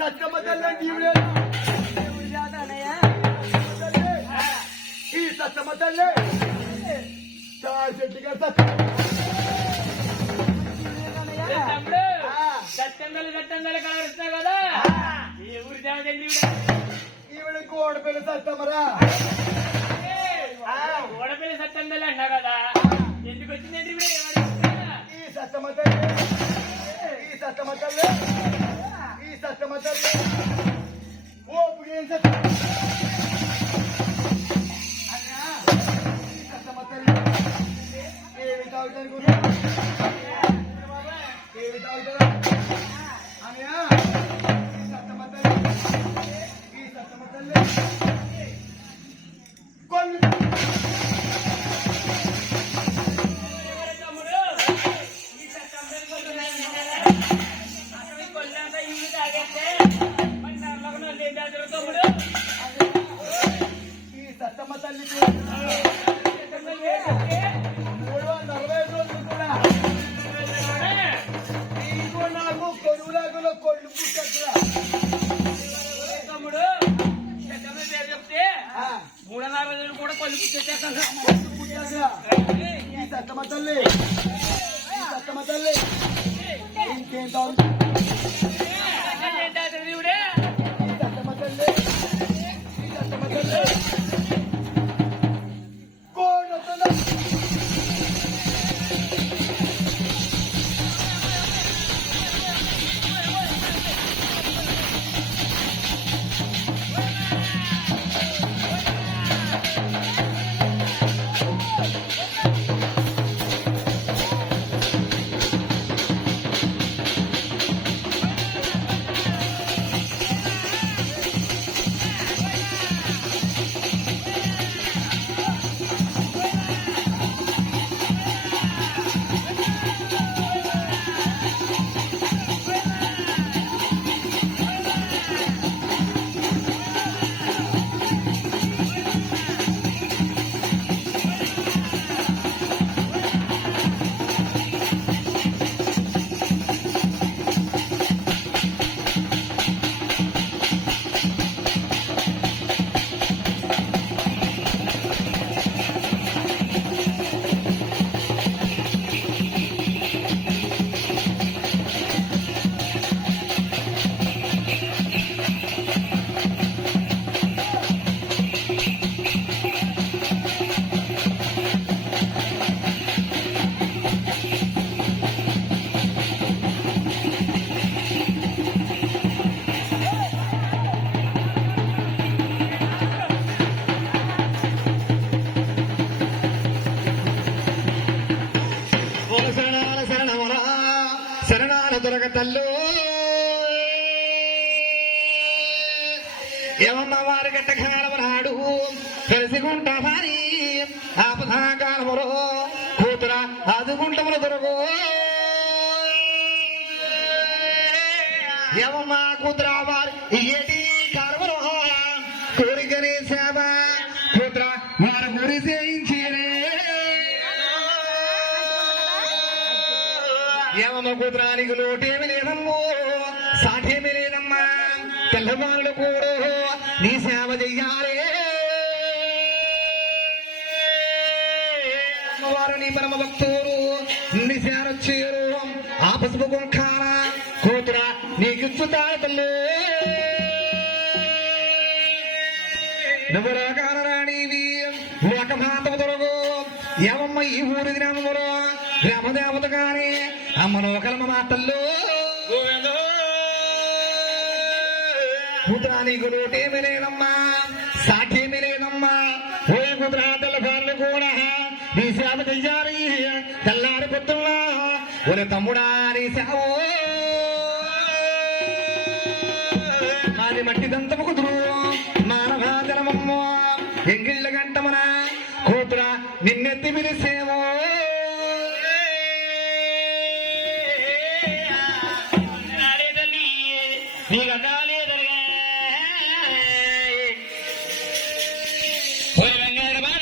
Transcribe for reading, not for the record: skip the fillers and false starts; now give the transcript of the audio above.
సత్తమ్మ తల్లి ఈ సత్తమ్మ తల్లి చెట్టుగా సత్యందలు కలవరుస్తున్నావు కదా ఈ ఊరి దేవతండి ఈవిడ గోడపల్లి సత్తమ్మరా గోడపల్లి సత్యందలు అన్నా కదా ఎందుకు వచ్చిందండి ఈ సత్తమ్మ తల్లి ఈ సత్తమ్మ తల్లి ఈ సత్తమ్మ తల్లి ఓపు ఏం సత్తమ్మ తల్లి ఏమి తాగుతాను గురు ఏమి తాగుతారా అన్నయ్య ఈ సత్తమ్మ తల్లి కొల్లు ఈ సత్తమ్మ తల్లి 345 రోజులు కూడా నీకు నాకు కొడుకులాగులో కొళ్ళు పుట్టద్దురా తమ్ముడు చెప్తే 3.5 రోజులు కూడా కొల్లు పుట్టేస్తాను ఈ సత్తమ్మ తల్లి ఈ సత్తమ్మ తల్లి ఇంకేం తాగుతుంది ఈ సత్తమ్మ తల్లి ఈ సత్తమ్మ తల్లి కోడతల శరణాల దొరక తల్లు ఏమన్నా వారి గట్ట కాలమనాడు తెలిసికుంటా వారి ఆపదాకాలములో కూతుర ఆదుకుంటములు దొరకు ఏమమ్మా కూతుర వారి ఏటి కాలములో కోరికనే సేవ కూతుర వారు గురి చేయించే ఏమమ్మ కూతురానికి లోటేమి లేదమ్మో సాఠేమి లేదమ్మా తెల్లవాళ్ళు కూడా నీ సేవ చెయ్యాలి అమ్మవారు నీ పరమ భక్తులు నీ సేనొచ్చారు ఆ పసుపు కుంకాల కూతురా నీకిచ్చుతా తల్లి నువ్వు లోకాలరాణివి లోకమాతము దొరకు ఏమమ్మ ఈ ఊరి గ్రామములో గ్రామదేవత గాని అమ్మ లోకలమ్మ మాటల్లో కూతురా నీకు లోటేమి లేదమ్మా సాఠేమి లేదమ్మా ఓ కూతురా తెల్లవాళ్ళు కూడా నీ సేవ చెయ్యాలి తెల్లారి పొద్దున్నా ఒరే తమ్ముడా నీ సేవ మాది మట్టి దంతము కుదురు మానవాదరమమ్మ ఎంగిళ్ళ గంటమున కూతురా నిన్నెత్తి పిలిసేమో నీకు అదాలే